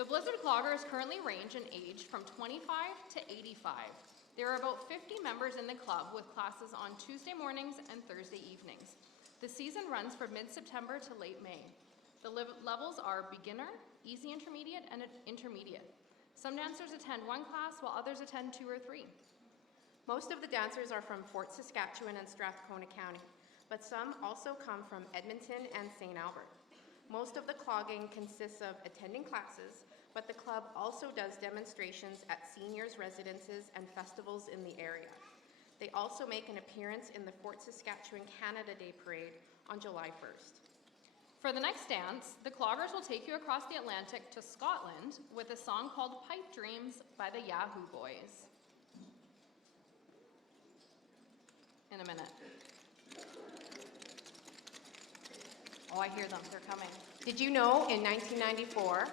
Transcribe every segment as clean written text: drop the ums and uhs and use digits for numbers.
The Blizzard Cloggers currently range in age from 25 to 85. There are about 50 members in the club with classes on Tuesday mornings and Thursday evenings. The season runs from mid-September to late May. The levels are beginner, easy intermediate, and intermediate. Some dancers attend one class while others attend 2 or 3. Most of the dancers are from Fort Saskatchewan and Strathcona County, but some also come from Edmonton and St. Albert. Most of the clogging consists of attending classes, but the club also does demonstrations at seniors' residences and festivals in the area. They also make an appearance in the Fort Saskatchewan Canada Day Parade on July 1st. For the next dance, the Cloggers will take you across the Atlantic to Scotland with a song called Pipedreamz by the Yahoo Boys. In a minute. Oh, I hear them, they're coming. Did you know in 1994,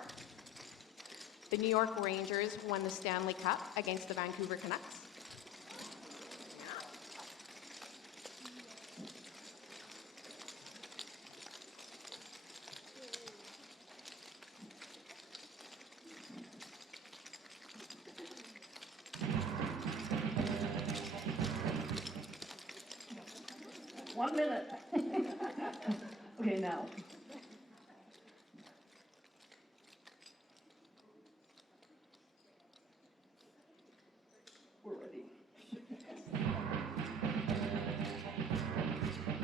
the New York Rangers won the Stanley Cup against the Vancouver Canucks? One minute. Okay, now. We're ready.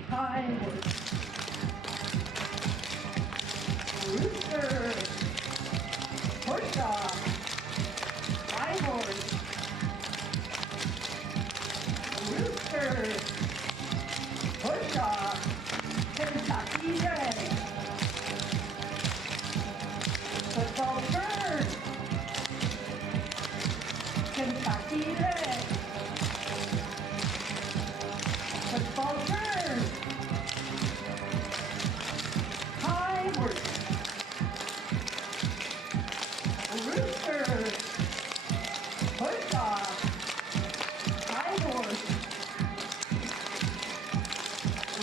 High horse. Rooster. Horse dog. High horse. Rooster. Horse dog. Kentucky Red. Football bird. Kentucky Red. Football bird. High horse. Rooster. Horse dog. High horse.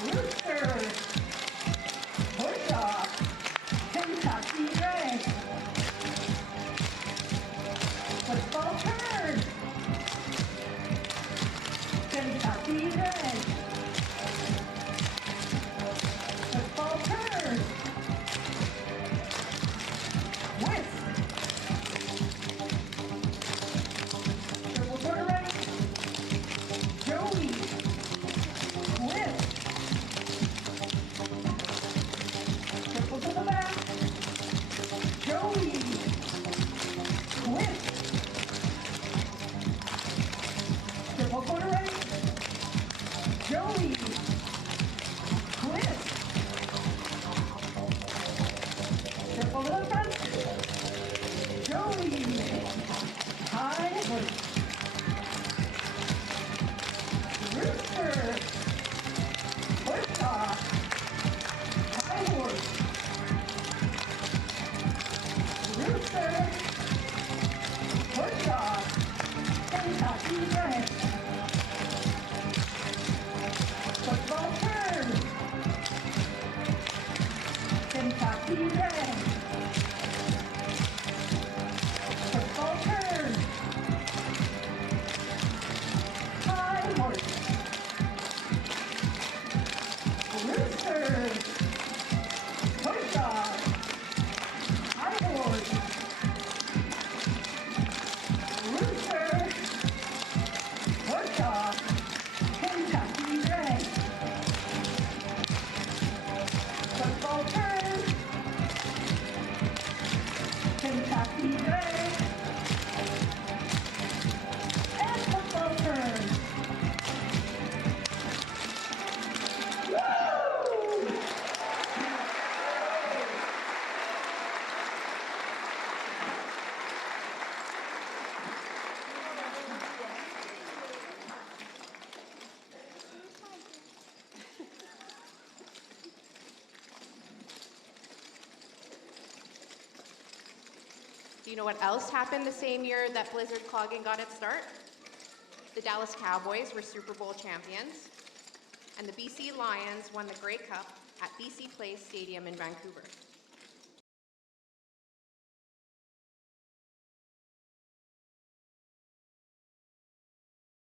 Rooster. Horse dog. Kentucky Red. Football bird. Kentucky Red. Football bird. Whisk. Triple quarter right. Joey. Whisk. Triple to the back. Joey. Whisk. Triple quarter right. Joey. Whisk. Triple to the front. Joey. High horse. Rooster. Horse dog. High horse. Rooster. Horse dog. Kentucky Red. Football bird. Kentucky Red. Football bird. High horse. Rooster. Horse dog. High horse. Rooster. Horse dog. Kentucky Red. Football bird. Kentucky Red. And football bird. Woo! Do you know what else happened the same year that Blizzard clogging got its start? The Dallas Cowboys were Super Bowl champions, and the BC Lions won the Grey Cup at BC Place Stadium in Vancouver.